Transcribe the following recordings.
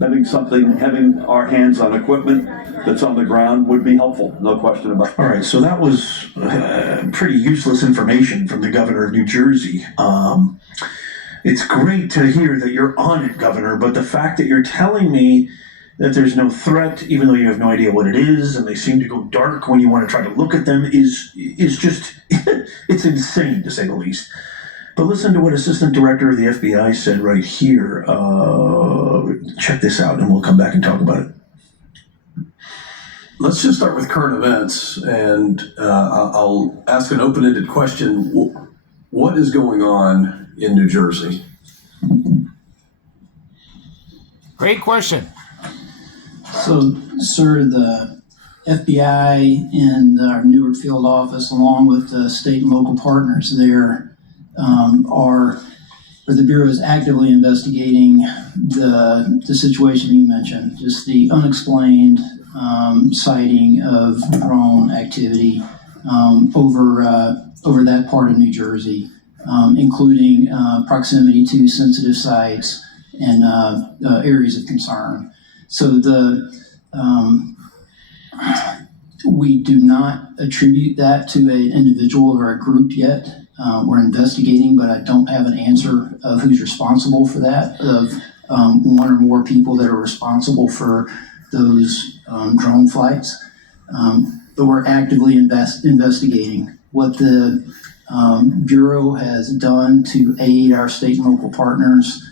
Having our hands on equipment that's on the ground would be helpful, no question about it. All right, so that was pretty useless information from the governor of New Jersey. It's great to hear that you're on it, Governor, but the fact that you're telling me that there's no threat, even though you have no idea what it is, and they seem to go dark when you want to try to look at them, is just it's insane to say the least. But listen to what Assistant Director of the FBI said right here. Check this out, and we'll come back and talk about it. Let's just start with current events, and I'll ask an open-ended question. What is going on in New Jersey? Great question. So, sir, the FBI and our Newark field office, along with state and local partners there, the Bureau is actively investigating the situation you mentioned, just the unexplained sighting of drone activity over that part of New Jersey, including proximity to sensitive sites and areas of concern. So we do not attribute that to an individual or a group yet. We're investigating, but I don't have an answer of who's responsible for that, of one or more people that are responsible for those drone flights. But we're actively investigating. What the Bureau has done to aid our state and local partners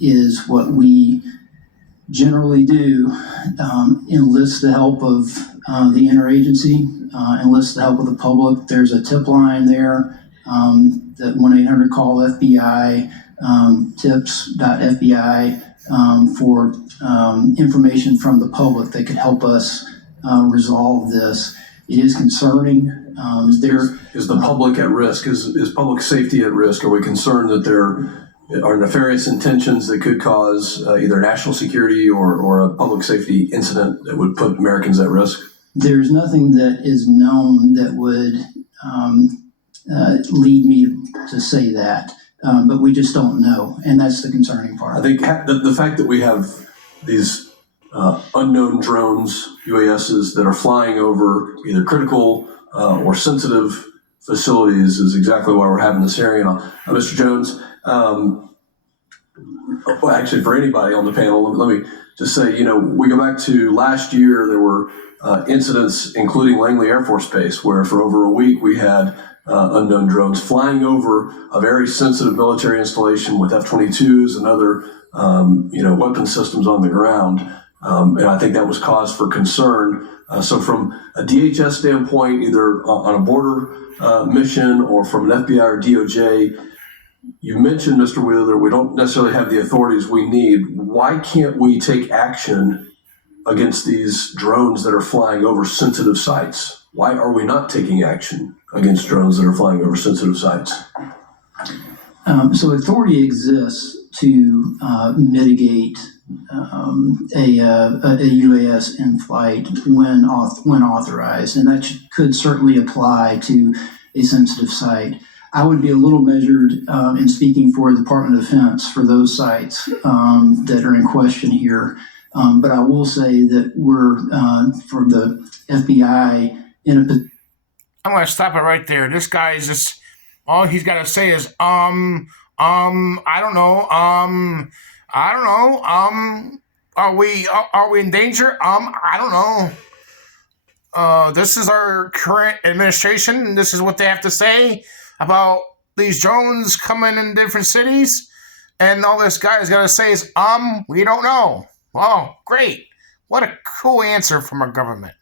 is what we generally do, enlist the help of the interagency, enlist the help of the public. There's a tip line there, that 1-800-CALL-FBI, tips.fbi, for information from the public that could help us resolve this. It is concerning. Is the public at risk? Is public safety at risk? Are we concerned that there are nefarious intentions that could cause either national security or a public safety incident that would put Americans at risk? There's nothing that is known that would lead me to say that, but we just don't know, and that's the concerning part. I think the fact that we have these unknown drones, UASs, that are flying over either critical or sensitive facilities is exactly why we're having this hearing. Mr. Jones, well, actually, for anybody on the panel, let me just say, we go back to last year, there were incidents, including Langley Air Force Base, where for over a week we had unknown drones flying over a very sensitive military installation with F-22s and other, weapon systems on the ground. And I think that was cause for concern. So from a DHS standpoint, either on a border mission or from an FBI or DOJ, you mentioned, Mr. Wheeler, we don't necessarily have the authorities we need. Why can't we take action against these drones that are flying over sensitive sites? Why are we not taking action against drones that are flying over sensitive sites? So authority exists to mitigate a UAS in flight when authorized, and that could certainly apply to a sensitive site. I would be a little measured in speaking for the Department of Defense for those sites that are in question here. But I will say that we're, for the FBI, in a... I'm going to stop it right there. This guy is just, all he's got to say is, I don't know, are we in danger? I don't know. This is our current administration, and this is what they have to say about these drones coming in different cities, and all this guy's got to say is, we don't know. Oh, great. What a cool answer from our government.